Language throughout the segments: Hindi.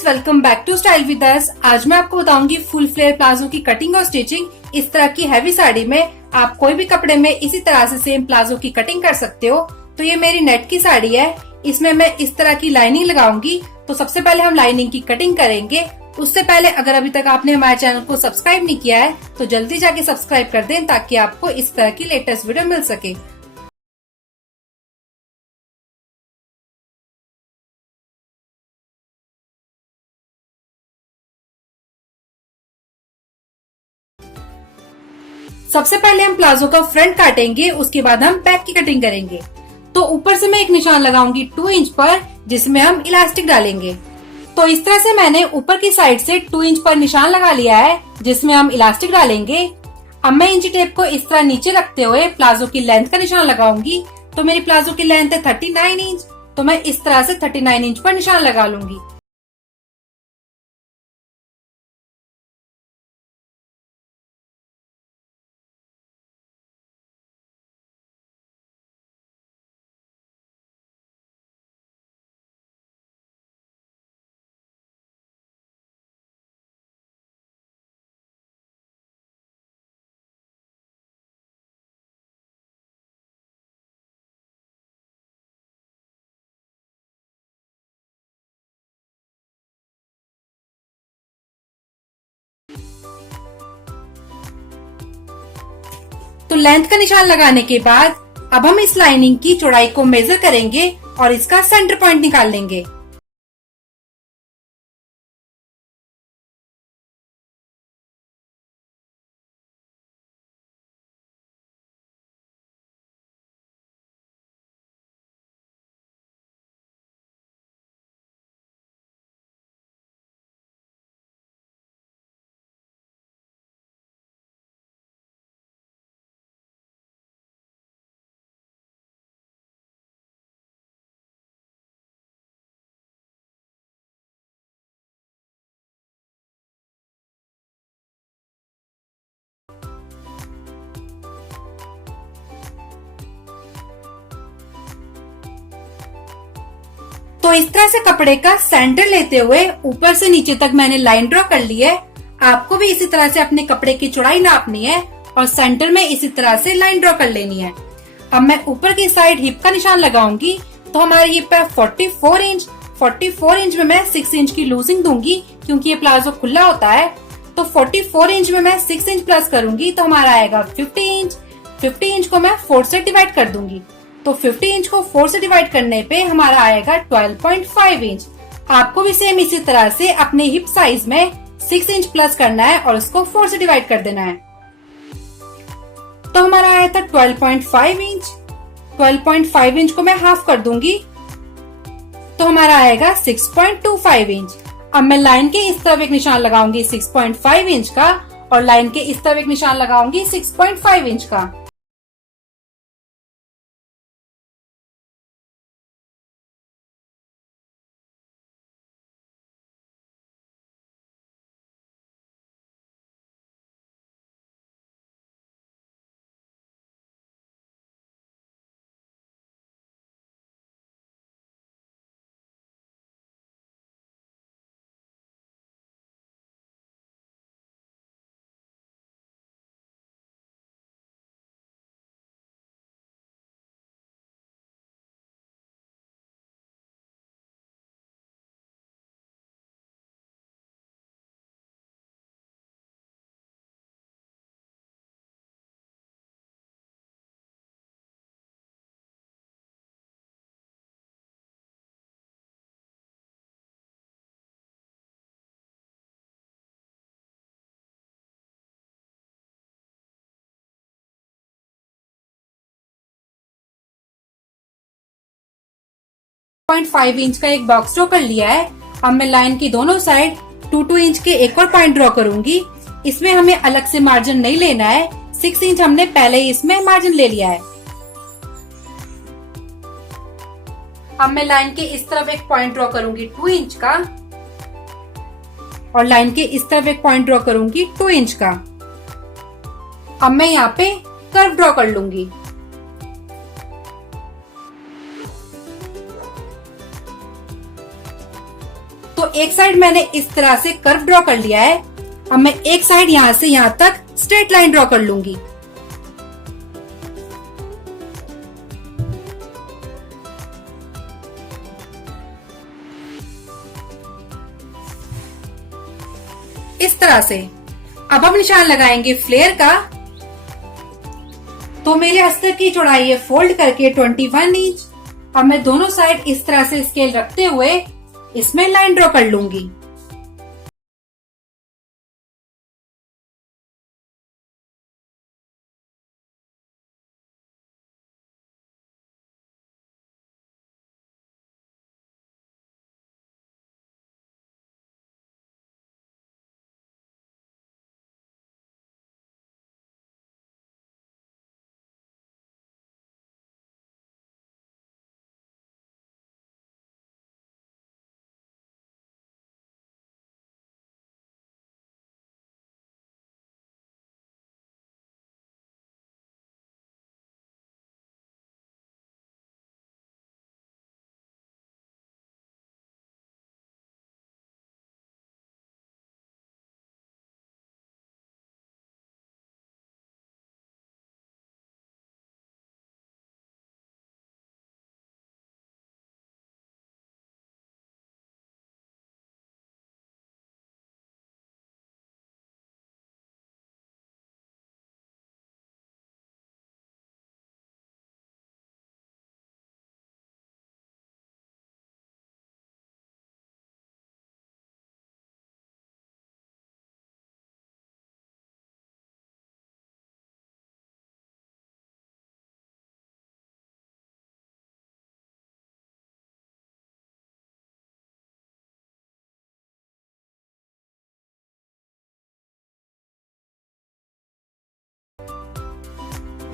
Friends, welcome back to style with us. आज मैं आपको बताऊंगी फुल फ्लेयर प्लाजो की कटिंग और स्टिचिंग। इस तरह की हैवी साड़ी में आप कोई भी कपड़े में इसी तरह से सेम प्लाजो की कटिंग कर सकते हो। तो ये मेरी नेट की साड़ी है, इसमें मैं इस तरह की लाइनिंग लगाऊंगी। तो सबसे पहले हम लाइनिंग की कटिंग करेंगे। उससे पहले अगर अभी तक आपने हमारे चैनल को सब्सक्राइब नहीं किया है तो जल्दी जाके सब्सक्राइब कर दें ताकि आपको इस तरह की लेटेस्ट वीडियो मिल सके। सबसे पहले हम प्लाजो का फ्रंट काटेंगे, उसके बाद हम बैक की कटिंग करेंगे। तो ऊपर से मैं एक निशान लगाऊंगी 2 इंच पर, जिसमें हम इलास्टिक डालेंगे। तो इस तरह से मैंने ऊपर की साइड से 2 इंच पर निशान लगा लिया है, जिसमें हम इलास्टिक डालेंगे। अब मैं इंची टेप को इस तरह नीचे रखते हुए प्लाजो की लेंथ का निशान लगाऊंगी। तो मेरी प्लाजो की लेंथ है 39 इंच, तो मैं इस तरह से 39 इंच पर निशान लगा लूंगी। तो लेंथ का निशान लगाने के बाद अब हम इस लाइनिंग की चौड़ाई को मेजर करेंगे और इसका सेंटर पॉइंट निकाल लेंगे। तो इस तरह से कपड़े का सेंटर लेते हुए ऊपर से नीचे तक मैंने लाइन ड्रॉ कर ली है। आपको भी इसी तरह से अपने कपड़े की चौड़ाई नापनी है और सेंटर में इसी तरह से लाइन ड्रॉ कर लेनी है। अब मैं ऊपर की साइड हिप का निशान लगाऊंगी। तो हमारी हिप है 44 इंच। 44 इंच में मैं 6 इंच की लूजिंग दूंगी क्योंकि ये प्लाजो खुला होता है। तो 44 इंच में मैं 6 इंच प्लस करूंगी तो हमारा आएगा 50 इंच। 50 इंच को मैं 4 से डिवाइड कर दूंगी। तो 50 इंच को 4 से डिवाइड करने पे हमारा आएगा 12.5 इंच। आपको भी सेम इसी तरह से अपने हिप साइज में 6 इंच प्लस करना है और उसको 4 से डिवाइड कर देना है। तो हमारा आया था 12.5 इंच। 12.5 इंच को मैं हाफ कर दूंगी तो हमारा आएगा 6.25 इंच। अब मैं लाइन के इस तरफ एक निशान लगाऊंगी 6.5 इंच का और लाइन के इस तरफ एक निशान लगाऊंगी 6.5 इंच का। पॉइंट 5 इंच का एक बॉक्स ड्रॉ कर लिया है। अब मैं लाइन की दोनों साइड 2 इंच के एक और पॉइंट ड्रॉ करूंगी। इसमें हमें अलग से मार्जिन नहीं लेना है, 6 इंच हमने पहले ही इसमें मार्जिन ले लिया है। अब मैं लाइन के इस तरफ एक पॉइंट ड्रॉ करूंगी 2 इंच का और लाइन के इस तरफ एक पॉइंट ड्रॉ करूंगी 2 इंच का। अब मैं यहाँ पे कर्व ड्रॉ कर लूंगी। तो एक साइड मैंने इस तरह से कर्व ड्रॉ कर लिया है। अब मैं एक साइड यहाँ से यहाँ तक स्ट्रेट लाइन ड्रॉ कर लूंगी। इस तरह से। अब हम निशान लगाएंगे फ्लेयर का। तो मेरे अस्तर की चौड़ाई है फोल्ड करके 21 इंच। अब मैं दोनों साइड इस तरह से स्केल रखते हुए इसमें लाइन ड्रॉ कर लूंगी।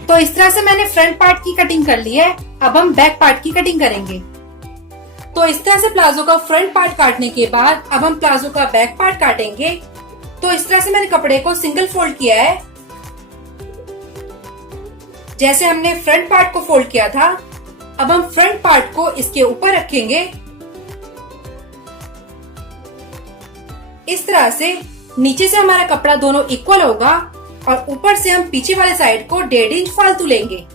तो इस तरह से मैंने फ्रंट पार्ट की कटिंग कर ली है। अब हम बैक पार्ट की कटिंग करेंगे। तो इस तरह से प्लाजो का फ्रंट पार्ट काटने के बाद अब हम प्लाजो का बैक पार्ट काटेंगे। तो इस तरह से मैंने कपड़े को सिंगल फोल्ड किया है, जैसे हमने फ्रंट पार्ट को फोल्ड किया था। अब हम फ्रंट पार्ट को इसके ऊपर रखेंगे इस तरह से। नीचे से हमारा कपड़ा दोनों इक्वल होगा और ऊपर से हम पीछे वाले साइड को 1.5 इंच फालतू लेंगे।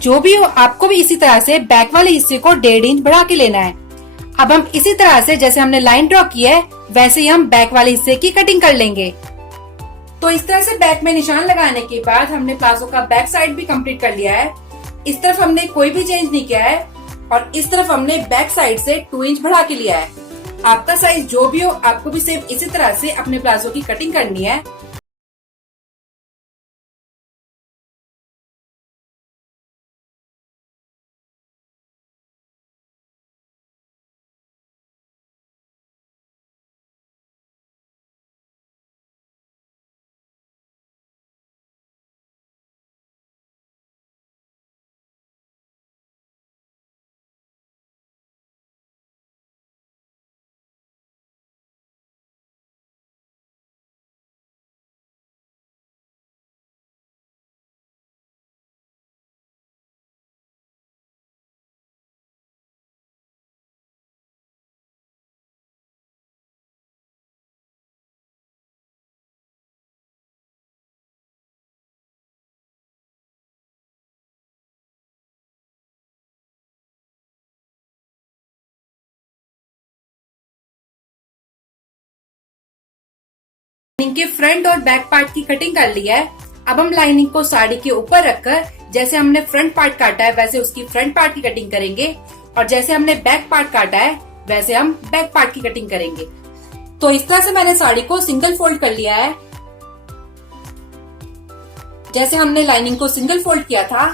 जो भी हो, आपको भी इसी तरह से बैक वाले हिस्से को 1.5 इंच बढ़ा के लेना है। अब हम इसी तरह से जैसे हमने लाइन ड्रॉ की है वैसे ही हम बैक वाले हिस्से की कटिंग कर लेंगे। तो इस तरह से बैक में निशान लगाने के बाद हमने प्लाजो का बैक साइड भी कंप्लीट कर लिया है। इस तरफ हमने कोई भी चेंज नहीं किया है और इस तरफ हमने बैक साइड से 2 इंच बढ़ा के लिया है। आपका साइज जो भी हो, आपको भी सेम इसी तरह से अपने प्लाजो की कटिंग करनी है। लाइनिंग के फ्रंट और बैक पार्ट की कटिंग कर ली है। अब हम लाइनिंग को साड़ी के ऊपर रखकर जैसे हमने फ्रंट पार्ट काटा है वैसे उसकी फ्रंट पार्ट की कटिंग करेंगे और जैसे हमने बैक पार्ट काटा है वैसे हम बैक पार्ट की कटिंग करेंगे। तो इस तरह से मैंने साड़ी को सिंगल फोल्ड कर लिया है। जैसे हमने लाइनिंग को सिंगल फोल्ड किया था,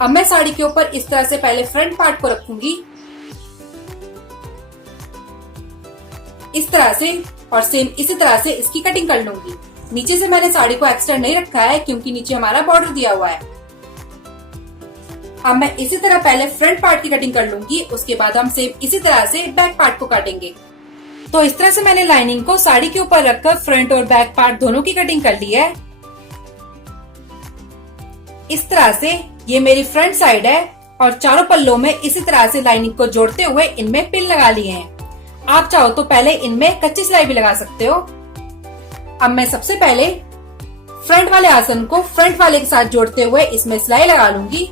अब मैं साड़ी के ऊपर इस तरह से पहले फ्रंट पार्ट को रखूंगी इस तरह से और सेम इसी तरह से इसकी कटिंग कर लूंगी। नीचे से मैंने साड़ी को एक्स्ट्रा नहीं रखा है क्योंकि नीचे हमारा बॉर्डर दिया हुआ है। अब मैं इसी तरह पहले फ्रंट पार्ट की कटिंग कर लूंगी, उसके बाद हम सेम इसी तरह से बैक पार्ट को काटेंगे। तो इस तरह से मैंने लाइनिंग को साड़ी के ऊपर रखकर फ्रंट और बैक पार्ट दोनों की कटिंग कर ली है। इस तरह से ये मेरी फ्रंट साइड है और चारों पल्लों में इसी तरह से लाइनिंग को जोड़ते हुए इनमें पिन लगा लिए हैं। आप चाहो तो पहले इनमें कच्ची सिलाई भी लगा सकते हो। अब मैं सबसे पहले फ्रंट वाले आसन को फ्रंट वाले के साथ जोड़ते हुए इसमें सिलाई लगा लूंगी।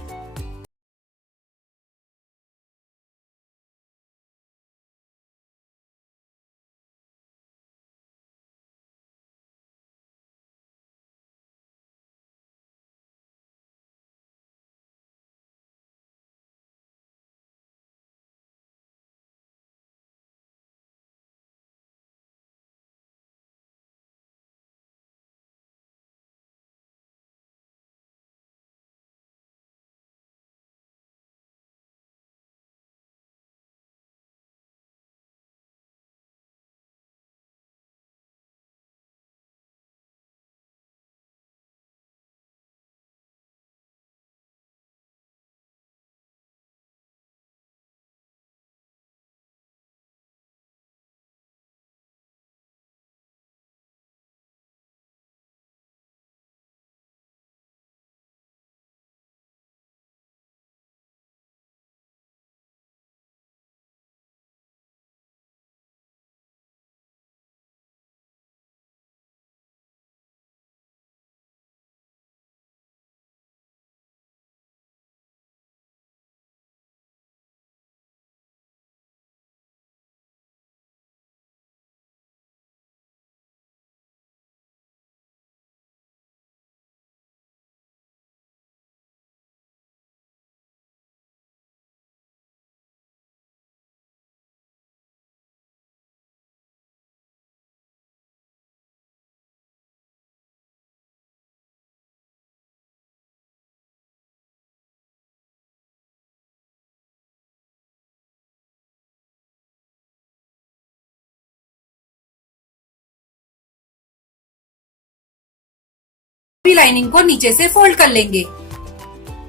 लाइनिंग को नीचे से फोल्ड कर लेंगे।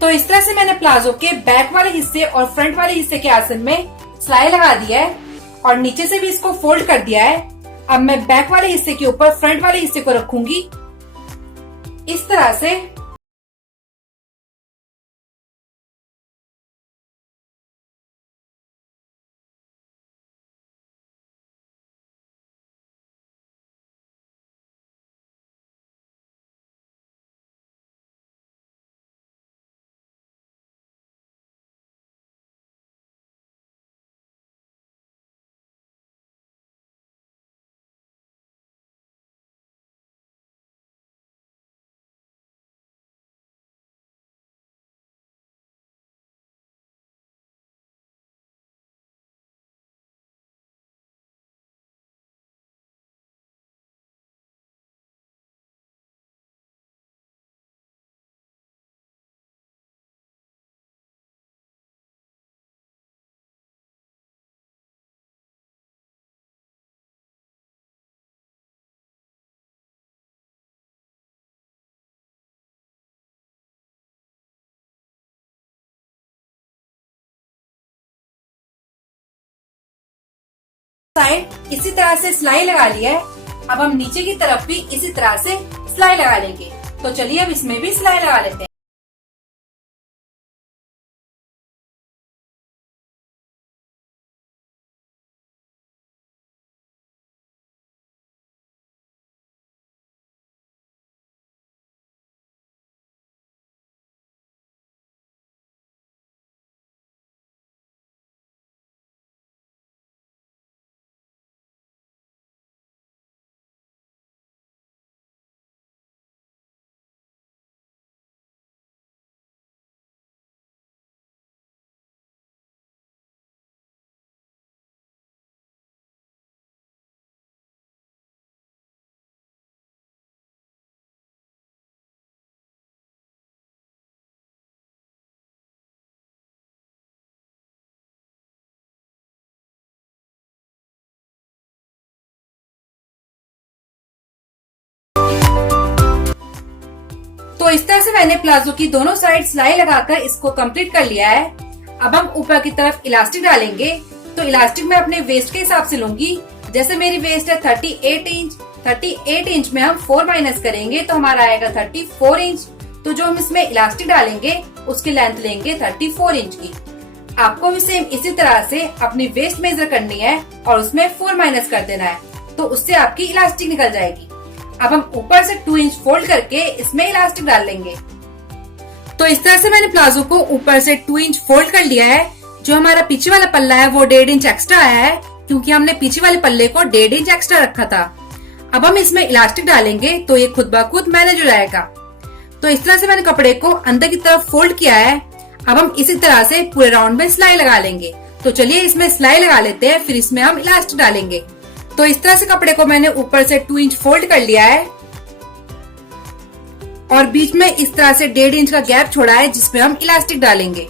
तो इस तरह से मैंने प्लाजो के बैक वाले हिस्से और फ्रंट वाले हिस्से के आसन में सिलाई लगा दी है और नीचे से भी इसको फोल्ड कर दिया है। अब मैं बैक वाले हिस्से के ऊपर फ्रंट वाले हिस्से को रखूंगी इस तरह से साइड इसी तरह से सिलाई लगा लिया है। अब हम नीचे की तरफ भी इसी तरह से सिलाई लगा लेंगे। तो चलिए अब इसमें भी सिलाई लगा लेते हैं। तो इस तरह से मैंने प्लाजो की दोनों साइड सिलाई लगाकर इसको कंप्लीट कर लिया है। अब हम ऊपर की तरफ इलास्टिक डालेंगे। तो इलास्टिक मैं अपने वेस्ट के हिसाब से लूंगी। जैसे मेरी वेस्ट है 38 इंच, 38 इंच में हम 4 माइनस करेंगे तो हमारा आएगा 34 इंच। तो जो हम इसमें इलास्टिक डालेंगे उसकी लेंथ लेंगे 34 इंच की। आपको भी सेम इसी तरह से अपनी वेस्ट मेजर करनी है और उसमें 4 माइनस कर देना है, तो उससे आपकी इलास्टिक निकल जाएगी। अब हम ऊपर से 2 इंच फोल्ड करके इसमें इलास्टिक डाल लेंगे। तो इस तरह से मैंने प्लाजो को ऊपर से 2 इंच फोल्ड कर लिया है। जो हमारा पीछे वाला पल्ला है वो 1.5 इंच एक्स्ट्रा आया है, क्योंकि हमने पीछे वाले पल्ले को 1.5 इंच एक्स्ट्रा रखा था। अब हम इसमें इलास्टिक डालेंगे तो ये खुद ब खुद मैनेज हो जाएगा। तो इस तरह से मैंने कपड़े को अंदर की तरफ फोल्ड किया है। अब हम इसी तरह से पूरे राउंड में सिलाई लगा लेंगे। तो चलिए इसमें सिलाई लगा लेते हैं, फिर इसमें हम इलास्टिक डालेंगे। तो इस तरह से कपड़े को मैंने ऊपर से 2 इंच फोल्ड कर लिया है और बीच में इस तरह से 1.5 इंच का गैप छोड़ा है जिसमें हम इलास्टिक डालेंगे।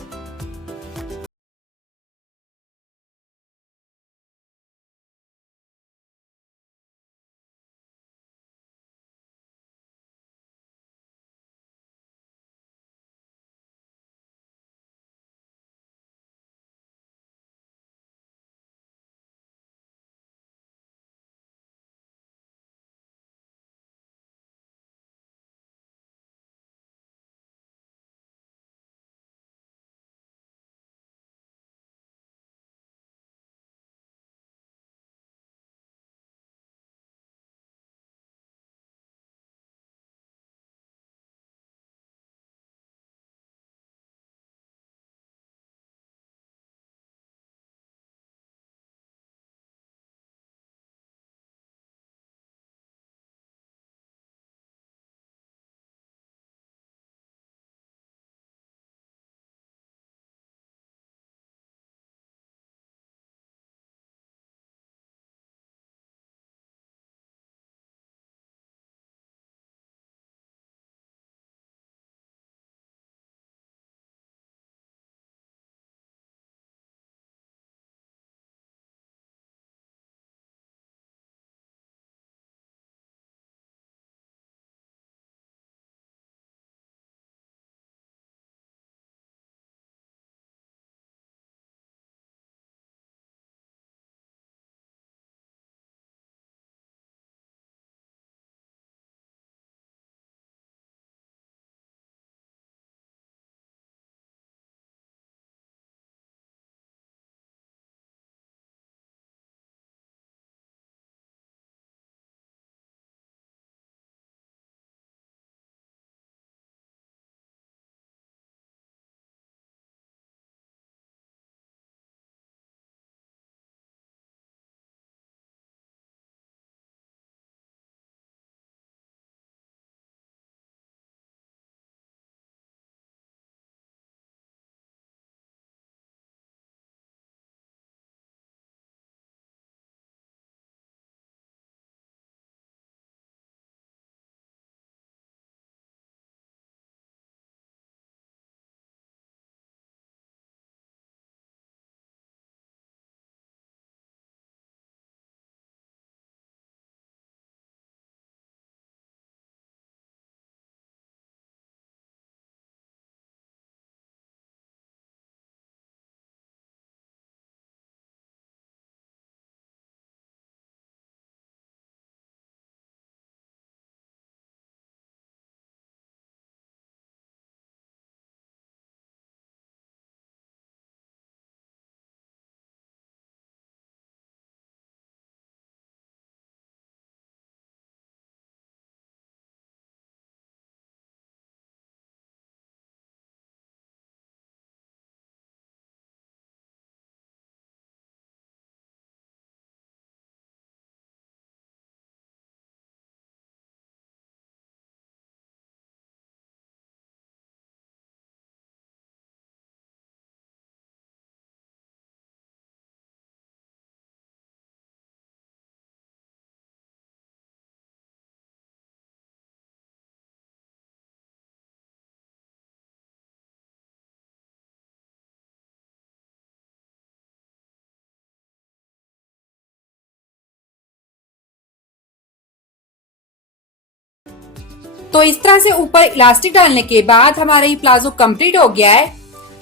तो इस तरह से ऊपर इलास्टिक डालने के बाद हमारा ये प्लाजो कंप्लीट हो गया है।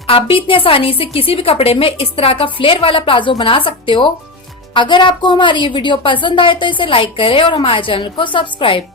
आप भी इतनी आसानी से किसी भी कपड़े में इस तरह का फ्लेयर वाला प्लाजो बना सकते हो। अगर आपको हमारी ये वीडियो पसंद आए तो इसे लाइक करें और हमारे चैनल को सब्सक्राइब